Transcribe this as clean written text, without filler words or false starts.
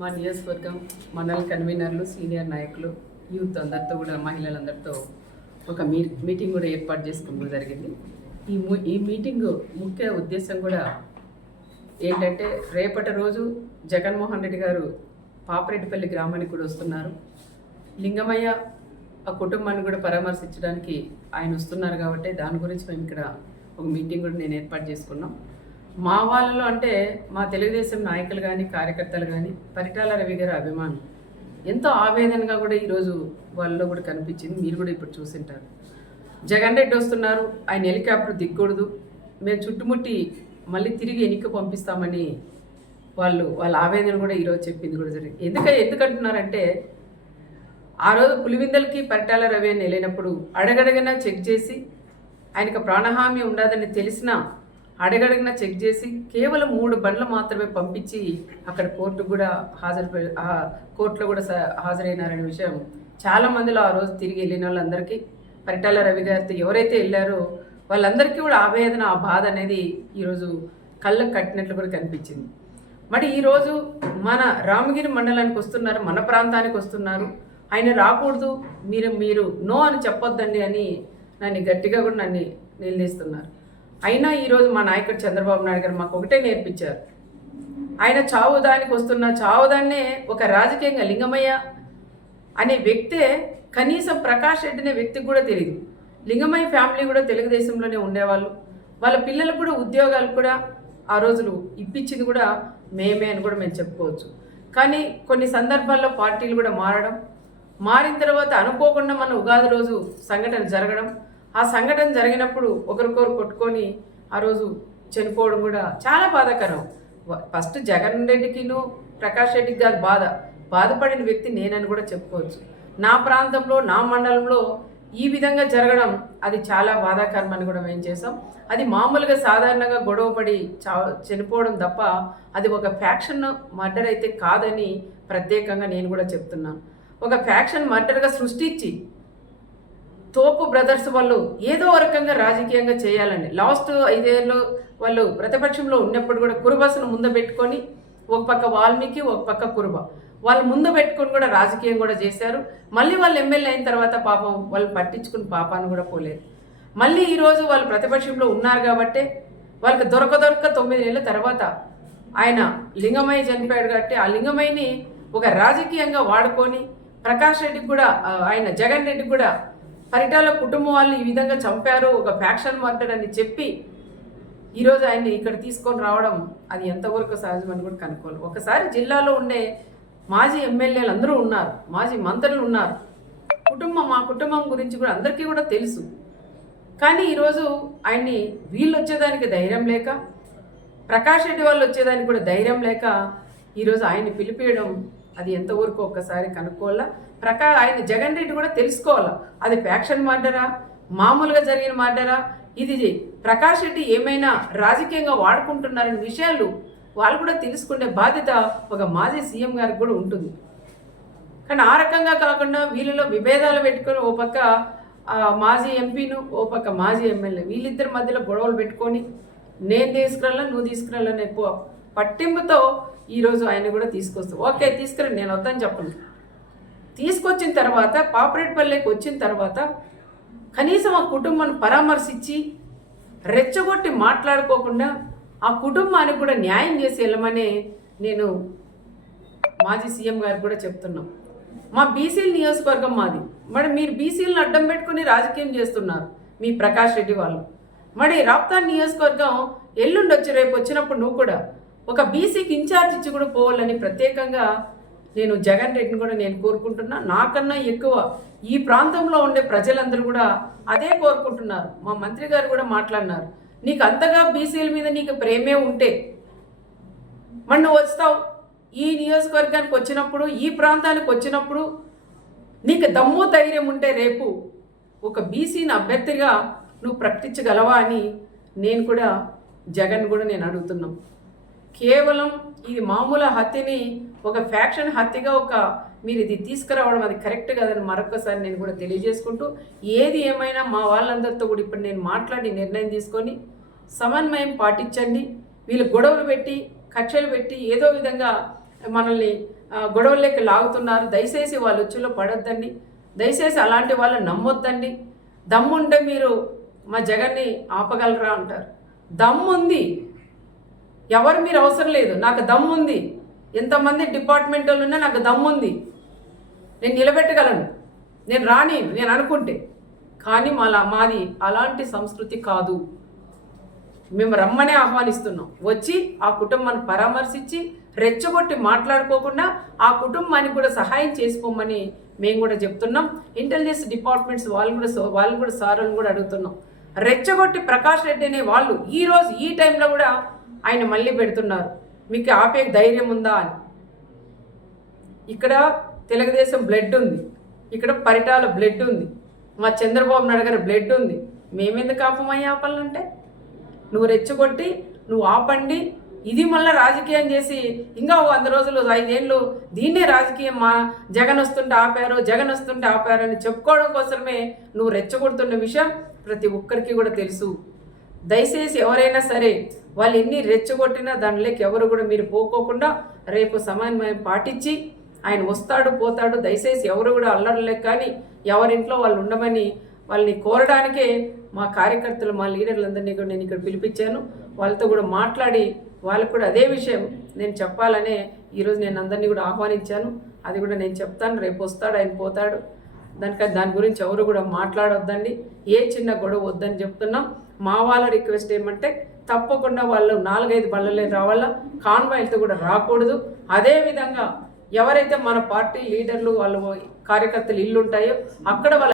మా నియోజకవర్గం మండల కన్వీనర్లు, సీనియర్ నాయకులు, యూత్ అందరితో కూడా మహిళలందరితో ఒక మీటింగ్ కూడా ఏర్పాటు చేసుకోవడం జరిగింది. ఈ మీటింగ్ ముఖ్య ఉద్దేశం కూడా ఏంటంటే, రేపటి రోజు జగన్మోహన్ రెడ్డి గారు పాపరెడ్డిపల్లి గ్రామానికి కూడా వస్తున్నారు. లింగమయ్య ఆ కుటుంబాన్ని కూడా పరామర్శించడానికి ఆయన వస్తున్నారు కాబట్టి దాని గురించి మేము ఇక్కడ ఒక మీటింగ్ కూడా నేను ఏర్పాటు చేసుకున్నాం. మా వాళ్ళలో అంటే మా తెలుగుదేశం నాయకులు కానీ కార్యకర్తలు కానీ పరిటాల రవి గారి అభిమానం ఎంతో ఆవేదనగా కూడా ఈరోజు వాళ్ళలో కూడా కనిపించింది. మీరు కూడా ఇప్పుడు చూసింటారు. జగన్ రెడ్డి వస్తున్నారు, ఆయన హెలికాప్టర్ దిగకూడదు, మేము చుట్టుముట్టి మళ్ళీ తిరిగి ఎన్నిక పంపిస్తామని వాళ్ళ ఆవేదన కూడా ఈరోజు చెప్పింది కూడా జరిగింది. ఎందుకంటున్నారంటే, ఆ రోజు పులివిందలకి పరిటాల రవి అని వెళ్ళినప్పుడు అడగడగనా చెక్ చేసి ఆయనకు ప్రాణహామీ ఉండదని తెలిసినా అడగడగిన చెక్ చేసి కేవలం 3 బండ్లు మాత్రమే పంపించి అక్కడ కోర్టులో కూడా హాజరైనారనే విషయం చాలా మందిలో ఆ రోజు తిరిగి వెళ్ళిన వాళ్ళందరికీ, పరిటాల రవి గారితో ఎవరైతే వెళ్ళారో వాళ్ళందరికీ కూడా ఆవేదన, ఆ బాధ అనేది ఈరోజు కళ్ళకు కట్టినట్లు కూడా కనిపించింది. మరి ఈరోజు మన రామగిరి మండలానికి వస్తున్నారు, మన ప్రాంతానికి వస్తున్నారు, ఆయన రాకూడదు, మీరు నో అని చెప్పొద్దండి అని నన్ను గట్టిగా కూడా నన్ను నిలదీస్తున్నారు. అయినా ఈరోజు మా నాయకుడు చంద్రబాబు నాయుడు గారు మాకు ఒకటే నేర్పించారు. ఆయన చావుదానికి వస్తున్న చావుదాన్నే ఒక రాజకీయంగా లింగమయ్య అనే వ్యక్తే కనీసం ప్రకాష్ రెడ్డి అనే వ్యక్తికి కూడా తెలియదు. లింగమయ్య ఫ్యామిలీ కూడా తెలుగుదేశంలోనే ఉండేవాళ్ళు. వాళ్ళ పిల్లలకు కూడా ఉద్యోగాలు కూడా ఆ రోజులు ఇప్పించింది కూడా మేమే అని కూడా మేము చెప్పుకోవచ్చు. కానీ కొన్ని సందర్భాల్లో పార్టీలు కూడా మారిన తర్వాత అనుకోకుండా మన ఉగాది రోజు సంఘటన జరగడం, ఆ సంఘటన జరిగినప్పుడు ఒకరికొకరు కొట్టుకొని ఆ రోజు చనిపోవడం కూడా చాలా బాధాకరం. ఫస్ట్ జగన్ రెడ్డికిను ప్రకాష్ రెడ్డికి కాదు బాధపడిన వ్యక్తి నేనని కూడా చెప్పుకోవచ్చు. నా ప్రాంతంలో, నా మండలంలో ఈ విధంగా జరగడం అది చాలా బాధాకరం అని కూడా మేము చేసాం. అది మామూలుగా సాధారణంగా గొడవపడి చనిపోవడం తప్ప అది ఒక ఫ్యాక్షన్ మర్డర్ అయితే కాదని ప్రత్యేకంగా నేను కూడా చెప్తున్నాను. ఒక ఫ్యాక్షన్ మర్డర్గా సృష్టించి తోపు బ్రదర్స్ వాళ్ళు ఏదో రకంగా రాజకీయంగా చేయాలండి. లాస్ట్ 5 ఏళ్ళు వాళ్ళు ప్రతిపక్షంలో ఉన్నప్పుడు కూడా కురుబస్సును ముందు పెట్టుకొని, ఒక పక్క వాల్మీకి, ఒక పక్క కురుబ, వాళ్ళు ముందు పెట్టుకొని కూడా రాజకీయం కూడా చేశారు. మళ్ళీ వాళ్ళు ఎమ్మెల్యే అయిన తర్వాత పాపం వాళ్ళు పట్టించుకుని పాపాన్ని కూడా పోలేదు. మళ్ళీ ఈరోజు వాళ్ళు ప్రతిపక్షంలో ఉన్నారు కాబట్టి వాళ్ళకి దొరక 9 నెలల తర్వాత ఆయన లింగమయ్య చనిపోయాడు కాబట్టి ఆ లింగమయ్యని ఒక రాజకీయంగా వాడుకొని ప్రకాష్ రెడ్డికి కూడా, ఆయన జగన్ రెడ్డికి కూడా పరిటాల కుటుంబం వాళ్ళు ఈ విధంగా చంపారు, ఒక ఫ్యాక్షన్ మర్డర్ అని చెప్పి ఈరోజు ఆయన్ని ఇక్కడ తీసుకొని రావడం అది ఎంతవరకు సహజమని కూడా కనుక్కోవాలి. ఒకసారి జిల్లాలో ఉండే మాజీ ఎమ్మెల్యేలు అందరూ ఉన్నారు, మాజీ మంత్రులు ఉన్నారు, మా కుటుంబం గురించి కూడా అందరికీ కూడా తెలుసు. కానీ ఈరోజు ఆయన్ని వీళ్ళు వచ్చేదానికి ధైర్యం లేక, ప్రకాష్ రెడ్డి వాళ్ళు వచ్చేదానికి కూడా ధైర్యం లేక ఈరోజు ఆయన్ని పిలిపేయడం అది ఎంతవరకు ఒక్కసారి కనుక్కోవాలా. ఆయన జగన్ రెడ్డి కూడా తెలుసుకోవాలా, అది ఫ్యాక్షన్ మర్డరా, మామూలుగా జరిగిన మర్డరా, ఇది ప్రకాష్ రెడ్డి ఏమైనా రాజకీయంగా వాడుకుంటున్నారనే విషయాలు వాళ్ళు కూడా తెలుసుకునే బాధ్యత ఒక మాజీ సీఎం గారికి కూడా ఉంటుంది. కానీ ఆ రకంగా కాకుండా వీళ్ళలో విభేదాలు పెట్టుకొని ఓ పక్క మాజీ ఎంపీను, ఓ పక్క మాజీ ఎమ్మెల్యే, వీళ్ళిద్దరి మధ్యలో గొడవలు పెట్టుకొని నేను తీసుకురాలా, నువ్వు తీసుకురాలనే పట్టింపుతో ఈరోజు ఆయన కూడా తీసుకొస్తావు. ఓకే తీసుకురండి, నేను వద్దని చెప్పను. తీసుకొచ్చిన తర్వాత పాపరెడ్డిపల్లికి వచ్చిన తర్వాత కనీసం ఆ కుటుంబాన్ని పరామర్శించి రెచ్చగొట్టి మాట్లాడుకోకుండా ఆ కుటుంబానికి కూడా న్యాయం చేసి వెళ్ళమని నేను మాజీ సీఎం గారికి కూడా చెప్తున్నాం. మా బీసీల నియోజకవర్గం మాది, మరి మీరు బీసీలను అడ్డం పెట్టుకుని రాజకీయం చేస్తున్నారు మీ ప్రకాష్ రెడ్డి వాళ్ళు. మరి రాప్తాన్ నియోజకవర్గం ఎల్లుండి రేపు వచ్చినప్పుడు నువ్వు కూడా ఒక బీసీకి ఇన్ఛార్జ్ ఇచ్చి కూడా పోవాలని ప్రత్యేకంగా నేను జగన్ రెడ్డిని కూడా నేను కోరుకుంటున్నా. నాకన్నా ఎక్కువ ఈ ప్రాంతంలో ఉండే ప్రజలందరూ కూడా అదే కోరుకుంటున్నారు. మా మంత్రి గారు కూడా మాట్లాడినారు, నీకు అంతగా బీసీల మీద నీకు ప్రేమే ఉంటే మరి నువ్వు వస్తావు ఈ నియోజకవర్గానికి వచ్చినప్పుడు, ఈ ప్రాంతానికి వచ్చినప్పుడు నీకు దమ్ము ధైర్యం ఉంటే రేపు ఒక బీసీని అభ్యర్థిగా నువ్వు ప్రకటించగలవా అని నేను కూడా జగన్ కూడా నేను అడుగుతున్నాం. కేవలం ఇది మామూలు హత్యని ఒక ఫ్యాక్షన్ హత్యగా మీరు ఇది తీసుకురావడం అది కరెక్ట్ కాదని మరొకసారి నేను కూడా తెలియజేసుకుంటూ, ఏది ఏమైనా మా వాళ్ళందరితో కూడా ఇప్పుడు నేను మాట్లాడి నిర్ణయం తీసుకొని సమన్వయం పాటించండి. వీళ్ళు గొడవలు పెట్టి కక్షలు పెట్టి ఏదో విధంగా మనల్ని గొడవల్లోకి లాగుతున్నారు. దయచేసి వాళ్ళ ఉచ్చులో పడొద్దండి. దయచేసి అలాంటి వాళ్ళని నమ్మొద్దండి. దమ్ముంటే మీరు మా జగన్ని ఆపగలరా అంటారు. దమ్ముంది, ఎవరు మీరు అవసరం లేదు, నాకు దమ్ముంది. ఎంతమంది డిపార్ట్మెంట్ వాళ్ళు ఉన్నా నాకు దమ్ముంది, నేను నిలబెట్టగలను, నేను నేను అనుకుంటే. కానీ మాది అలాంటి సంస్కృతి కాదు. మేము రమ్మనే ఆహ్వానిస్తున్నాం. వచ్చి ఆ కుటుంబాన్ని పరామర్శించి రెచ్చగొట్టి మాట్లాడుకోకుండా ఆ కుటుంబానికి కూడా సహాయం చేసుకోమని మేము కూడా చెప్తున్నాం. ఇంటెలిజెన్స్ డిపార్ట్మెంట్స్ వాళ్ళు కూడా సార్లను కూడా అడుగుతున్నాం. రెచ్చగొట్టి ప్రకాష్ రెడ్డి అనే వాళ్ళు ఈరోజు ఈ టైంలో కూడా ఆయన మళ్ళీ పెడుతున్నారు. మీకు ఆపే ధైర్యం ఉందా అని. ఇక్కడ తెలుగుదేశం బ్లడ్ ఉంది, ఇక్కడ పరిటాల బ్లడ్ ఉంది, మా చంద్రబాబు నాయుడు గారి బ్లడ్ ఉంది. మేమెందుకు ఆపమయ్యా ఆపాలంటే? నువ్వు రెచ్చగొట్టి నువ్వు ఆపండి, ఇది మళ్ళీ రాజకీయం చేసి ఇంకా 100 రోజులు 5 ఏళ్ళు దీన్నే రాజకీయం, మా జగన్ వస్తుంటే ఆపారు అని చెప్పుకోవడం కోసమే నువ్వు రెచ్చగొడుతున్న విషయం ప్రతి ఒక్కరికి కూడా తెలుసు. దయచేసి ఎవరైనా సరే వాళ్ళు ఎన్ని రెచ్చగొట్టినా దానిలోకి ఎవరు కూడా మీరు పోకోకుండా రేపు సమన్వయం పాటించి ఆయన వస్తాడు పోతాడు. దయచేసి ఎవరు కూడా అల్లర్లేక కానీ ఎవరింట్లో వాళ్ళు ఉండమని వాళ్ళని కోరడానికే మా కార్యకర్తలు మా లీడర్లందరినీ కూడా నేను ఇక్కడ పిలిపించాను. వాళ్ళతో కూడా మాట్లాడి వాళ్ళకు కూడా అదే విషయం నేను చెప్పాలనే ఈరోజు నేను అందరినీ కూడా ఆహ్వానించాను. అది కూడా నేను చెప్తాను. రేపు వస్తాడు, ఆయన పోతాడు. దాని గురించి ఎవరు కూడా మాట్లాడొద్దండి. ఏ చిన్న గొడవ వద్దని చెప్తున్నాం. మా వాళ్ళ రిక్వెస్ట్ ఏమంటే తప్పకుండా వాళ్ళు 4-5 బళ్ళలే రావాలా, కాన్వాయ్లతో కూడా రాకూడదు. అదేవిధంగా ఎవరైతే మన పార్టీ లీడర్లు వాళ్ళు కార్యకర్తలు ఇల్లు ఉంటాయో అక్కడ వాళ్ళ